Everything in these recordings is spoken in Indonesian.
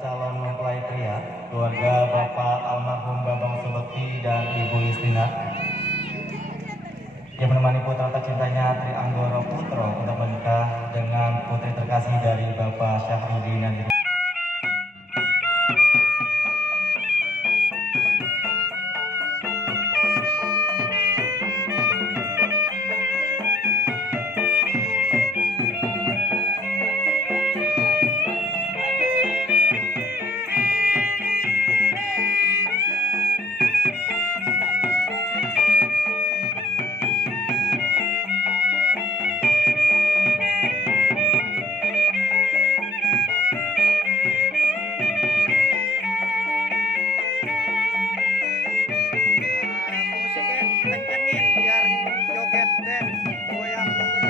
calon mempelai pria, keluarga Bapak almarhum Bambang Subekti dan Ibu Yustina, yang menemani putra tercintanya Tri Anggoro Putro untuk menikah dengan putri terkasih dari Bapak Syahrudin dan musiknya kencengin biar joget dance goyang terus.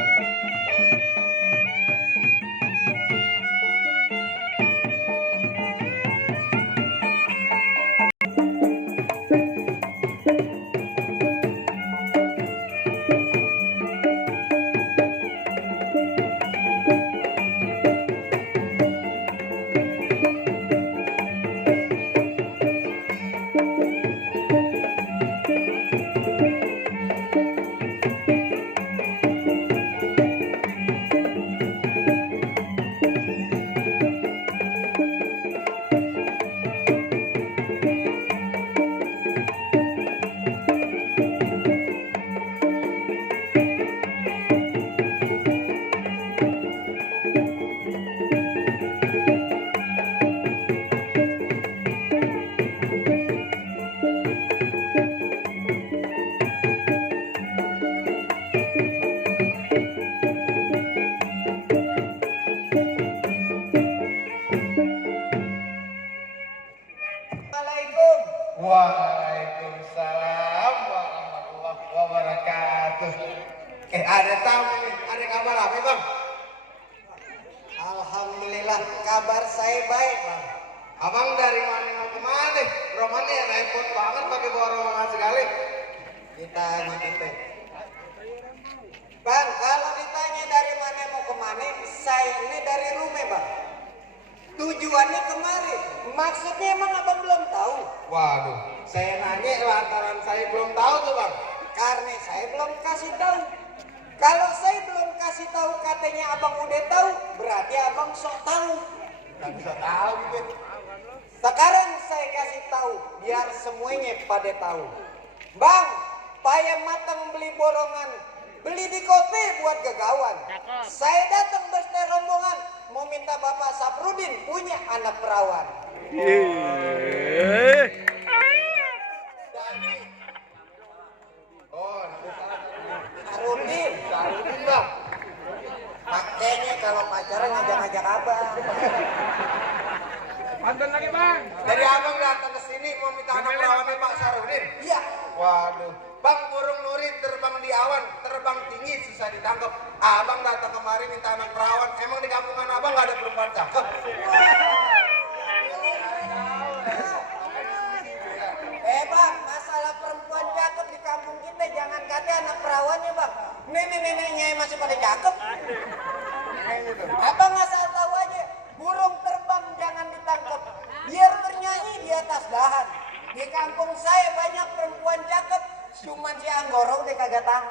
Assalamualaikum. Waalaikumsalam warahmatullahi wabarakatuh. Ada tamu nih, ada kabar apa bang? Alhamdulillah kabar saya baik bang. Abang dari mana mau kemana? Roman ya repot banget pakai bawa rombongan sekali. Kita gitu. Bang, kalau ditanya dari mana mau kemana, saya ini dari rumah bang. Tujuannya kemari. Maksudnya emang abang belum tahu? Waduh, saya nanya lantaran saya belum tahu tuh bang. Karena saya belum kasih tahu. Kalau saya belum kasih tahu katanya abang udah tahu, berarti abang sok tahu. Gak bisa tahu gitu. Sekarang saya kasih tahu biar semuanya pada tahu. Bang, payah matang beli borongan, beli di kote buat gegawan. Saya datang beserta rombongan mau minta Bapak Saprudin punya anak perawan. Oh, Saprudin, Sarudin bang. makanya kalau pacaran ngajak-ngajak abang. Pantun lagi bang. Jadi abang datang ke sini mau minta anak perawannya Pak Sarudin. Iya, Waduh, bang burung nuri terbang di awan, terbang tinggi susah ditangkap. Abang datang kemari minta anak perawan, emang di kampungan abang gak ada perempuan cakep? bang, masalah perempuan cakep di kampung kita jangan kata anak perawannya bang. Nenek-neneknya masih pada cakep. Abang asal tahu aja, burung terbang jangan ditangkap, biar bernyanyi di atas dahan. Di kampung saya banyak perempuan cakep, cuman si Anggoro udah kagak tahan.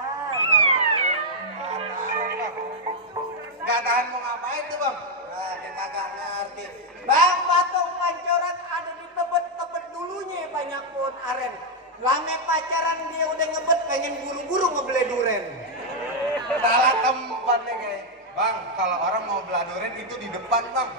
Gak tahan mau ngapain tuh bang? Nah, dia kagak ngerti. Bang, patung pancoran ada di tebet-tebet dulunya banyak pun aren. Lame pacaran dia udah ngebet pengen buru-buru ngebeli duren. Salah tempat nih kayak. Bang, kalau orang mau beladurin itu di depan bang.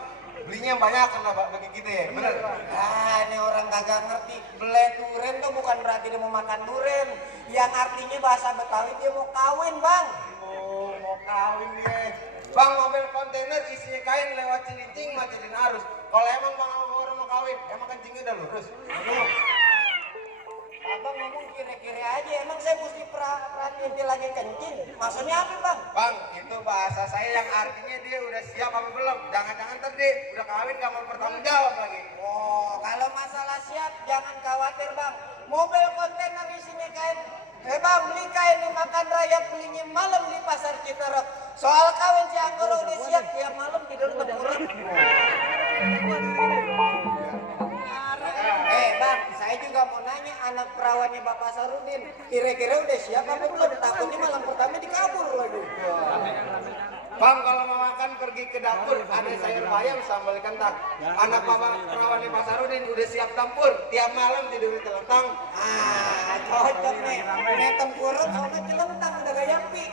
Belinya banyak kan lah bagi kita ya, bener? Ah, ini orang kagak ngerti. Beli duren tuh bukan berarti dia mau makan duren. Yang artinya bahasa Betawi dia mau kawin, bang. Oh, mau kawin dia. Bang, mobil kontainer isinya kain lewat Cilincing macetin arus. Kalau emang bang orang mau kawin, emang kencingnya udah lurus? Abang ngomong kira-kira aja, emang saya mesti perhatiin dia lagi kencing. Maksudnya apa, bang? Bang, itu bahasa saya yang artinya dia udah siap apa belum? Jangan-jangan tadi udah kawin gak mau bertanggung jawab lagi. Oh, kalau masalah siap jangan khawatir, bang. Mobil kontainer isinya kain. Bang, beli kain di Makan Raya, belinya malam di Pasar Citerep. Soal kawin si Anggoro udah siap, tiap malam tidur tengkurap. saya juga mau nanya anak perawannya Bapak Sarudin. Kira-kira udah siap apa belum? Takutnya malam pertama dikabur lagi. Bang, kalau mau makan pergi ke dapur, ada sayur bayam sambal kentang. Anak perawannya Pak Sarudin udah siap campur, tiap malam tidur di telentang. Cocok nih. Ini tempurut soalnya celentang udah gak yampi.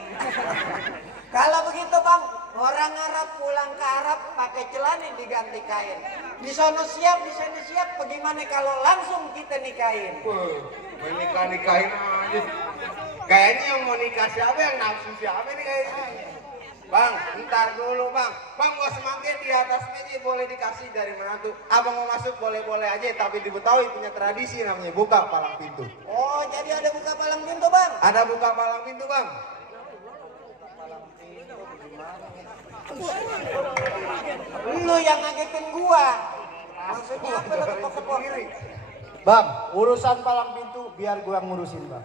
Kalau begitu bang, orang Arab pulang ke Arab pakai celana diganti kain. Di sono siap, di sini siap. Bagaimana kalau langsung kita nikahin? Nikahin aja. Kayaknya yang mau nikah siapa, yang nafsu siapa nih kayaknya. Bang, ntar dulu bang. Bang, mau semakin di atas meja boleh dikasih dari menantu. Abang mau masuk boleh-boleh aja, tapi di Betawi punya tradisi namanya buka palang pintu. Oh, jadi ada buka palang pintu bang? Ada buka palang pintu bang. Lu yang ngagetin gua. Maksudnya apa lu tepok-tepok? Bang, urusan palang pintu biar gua ngurusin bang.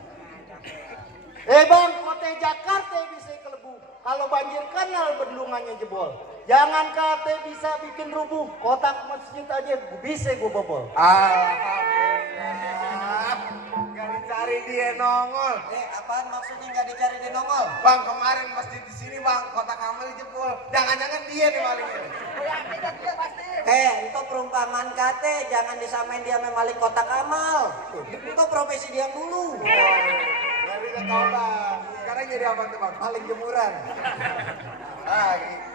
Bang, kota Jakarta bisa kelebu. Kalau banjir kanal bendungannya jebol. Jangan kate bisa bikin rubuh, kotak masjid aja bisa gua bobol. Alhamdulillah, gak dicari dia nongol. Apaan maksudnya nggak dicari di nongol? Bang, kemarin masjid di sini bang, kotak amal jebol. Jangan-jangan dia nih maling ini. Itu perumpamaan kate, jangan disamain dia sama maling kotak amal. Itu profesi dia dulu. Gak bisa tau bang. Sekarang jadi apa tuh bang? Maling jemuran.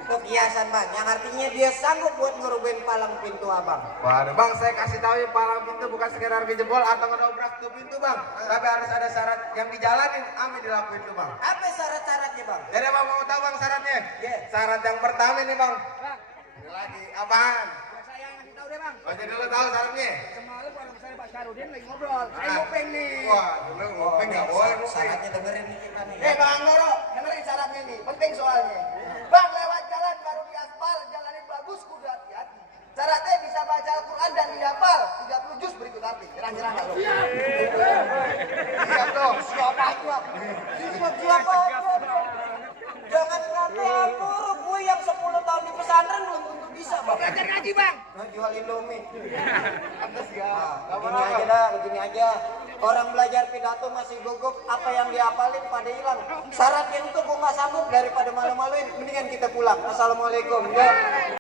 Itu kiasan bang, yang artinya dia sanggup buat ngerubuhin palang pintu abang. Waduh bang, saya kasih tahu ya, palang pintu bukan sekedar dijebol atau ngedobrak tuh pintu bang. Tapi harus ada syarat yang dijalanin, ambil dilakuin tuh bang. Apa syarat-syaratnya bang? Jadi bang mau tahu bang syaratnya? Syarat yang pertama nih bang. Ini lagi apaan? Saya ngasih tahu deh bang. Oh jadi lo tahu syaratnya? Semalam orang saya Pak Sarudin lagi ngobrol. Saya ngopeng nih. Wah, dulu ngopeng nggak boleh ngopeng. Syaratnya dengerin nih kita nih. Bang Loro, dengerin syaratnya nih. Penting soalnya. Bang, lewat jalan baru diaspal, jalannya bagus, kudu hati-hati. Syaratnya bisa baca Al-Quran dan dihafal 30 juz berikut arti. Nyerah-nyerah nggak lo? Siap dong. Siapa aja? Siapa aja? Jangan ngaku aku, gue yang 10 tahun di pesantren belum tentu bisa bang. Belajar ngaji bang. Nah, jual Indomie. Atas gak? Begini aja dah, begini aja. Orang belajar pidato masih gugup, apa yang dihafalin pada hilang. Syaratnya itu gue nggak sanggup, daripada malu-maluin, mendingan kita pulang. Assalamualaikum. Ya.